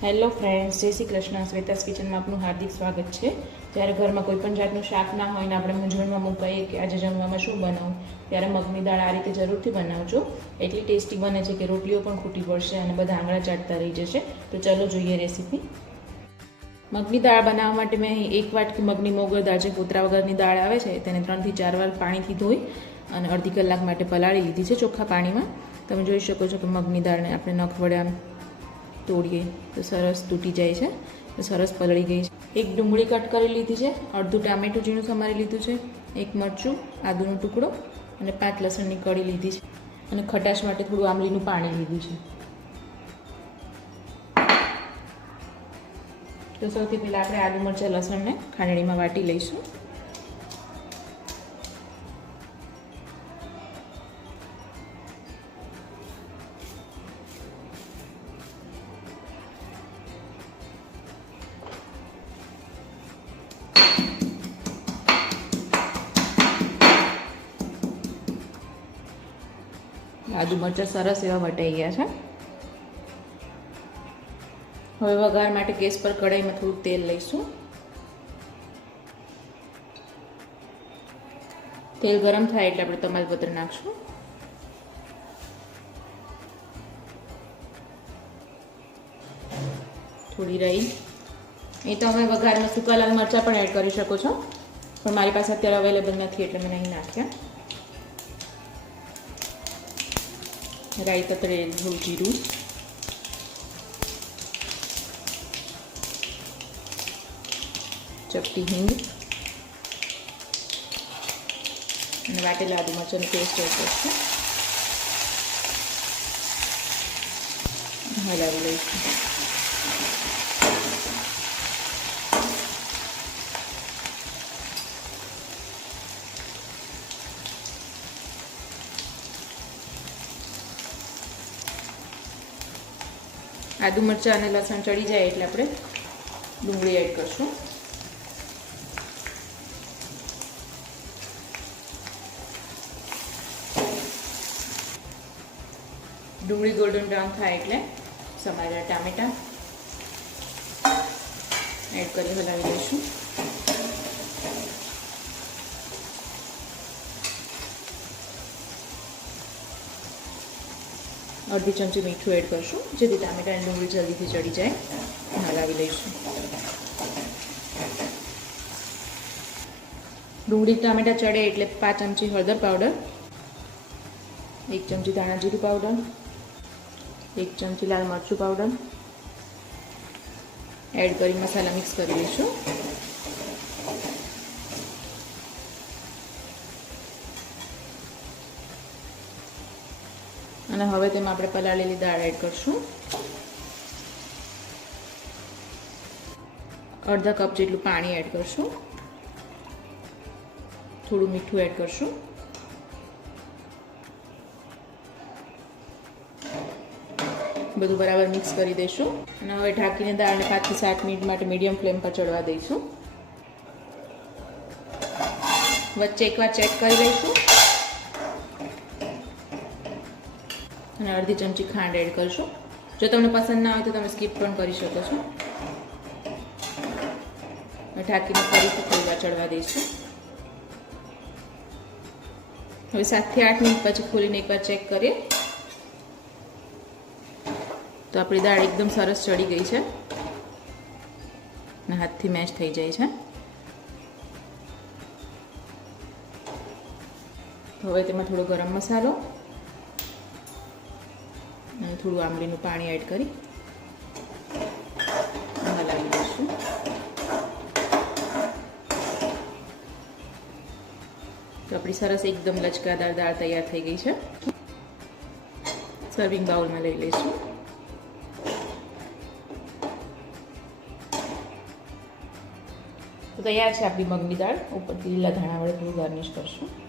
Hello friends, જય શ્રી કૃષ્ણ. શ્વેતાસ કિચનમાં આપનું હાર્દિક સ્વાગત છે. જ્યારે ઘરમાં કોઈ પણ જાતનું શાક ના હોય ને આપણે મૂંઝવણમાં મુકાઈએ કે આજે જમવામાં શું બનાવું, ત્યારે મગની દાળ આ રીતે જરૂરથી બનાવજો. એટલી ટેસ્ટી બને છે કે રોટલીઓ પણ ખૂટી પડશે અને બધા આંગળા ચાટતા રહી જશે. તો ચલો જોઈએ રેસીપી. મગની દાળ બનાવવા માટે મેં અહીં એક વાટકી મગની મોગર દાળ જે કોતરા વગરની દાળ આવે છે, તેને ત્રણથી ચાર વાર પાણીથી ધોઈ અને અડધી કલાક માટે પલાળી લીધી છે ચોખ્ખા પાણીમાં. તમે જોઈ શકો છો કે મગની દાળને આપણે નખ વડે આમ તોડીએ, તો સરસ તૂટી જાય છે, તો સરસ પલળી ગઈ છે. એક ડુંગળી કટ કરી લીધી છે, અડધું ટામેટું ઝીણું સમારી લીધું છે, એક મરચું, આદુનો ટુકડો અને પાંચ લસણની કળી લીધી છે. અને ખટાશ માટે થોડું આંબલીનું પાણી લીધું છે. તો સૌથી પહેલાં આપણે આદુ મરચાં લસણને ખાંડણીમાં વાટી લઈશું. આદુ મરચાં સરસ એવા વટાઈ ગયા છે. હવે વઘાર માટે ગેસ પર કઢાઈમાં થોડું તેલ લઈશું. તેલ ગરમ થાય એટલે આપણે તમાલપત્ર નાખશું. થોડી રહી એ તો અમે વઘારમાં સૂકા લાલ મરચાં પણ એડ કરી શકો છો. પણ મારી પાસે અત્યારે અવેલેબલ નથી એટલે મેં નહીં નાખ્યા. રાઈ તતડે થોડું જીરું ચપટી હિંગ અને વાટેલા આદુ મરચાંની પેસ્ટ એડ કરશું હલાવી લઈશું આદુ મરચાં અને લસણ ચડી જાય એટલે આપણે ડુંગળી એડ કરશું. ડુંગળી ગોલ્ડન બ્રાઉન થાય એટલે સમારેલા ટામેટા એડ કરી હલાવી લઈશું અડધી ચમચી મીઠું એડ કરશું, જેથી ટામેટા અને ડુંગળી જલ્દીથી ચડી જાય. હલાવી લઈશું. ડુંગળી ટામેટા ચડે એટલે પાંચ ચમચી હળદર પાવડર, એક ચમચી ધાણા જીરું પાવડર, એક ચમચી લાલ મરચું પાવડર. એડ કરી મસાલા મિક્સ કરી લઈશું. અને હવે તેમાં આપણે પલાળેલી દાળ એડ કરશું. અડધા કપ જેટલું પાણી એડ કરશું. થોડું મીઠું એડ કરશું. બધું બરાબર મિક્સ કરી દઈશું. અને હવે ઢાંકીને દાળને પાંચથી સાત મિનિટ માટે મીડિયમ ફ્લેમ પર ચડવા દઈશું. વચ્ચે એકવાર ચેક કરી લઈશું. અને અડધી ચમચી ખાંડ એડ કરશું. જો તમને પસંદ ના હોય તો તમે સ્કીપ પણ કરી શકો છો. ઢાંકીને ફરીથી ખોલવા ચડવા દઈશું. હવે સાતથી આઠ મિનિટ પછી ખોલીને એકવાર ચેક કરીએ. તો આપણી દાળ એકદમ સરસ ચડી ગઈ છે. અને હાથથી મેચ થઈ જાય છે. હવે તેમાં થોડો ગરમ મસાલો અને થોડું આંબલીનું પાણી એડ કરી હલાવી દઈશું. તો આપણી સરસ એકદમ લચકાદાર દાળ તૈયાર થઈ ગઈ છે. સર્વિંગ બાઉલમાં લઈ લઈશું. તો તૈયાર છે આપણી મગની દાળ. ઉપરથી લીલા ધાણા વડે થોડું ગાર્નિશ કરશું.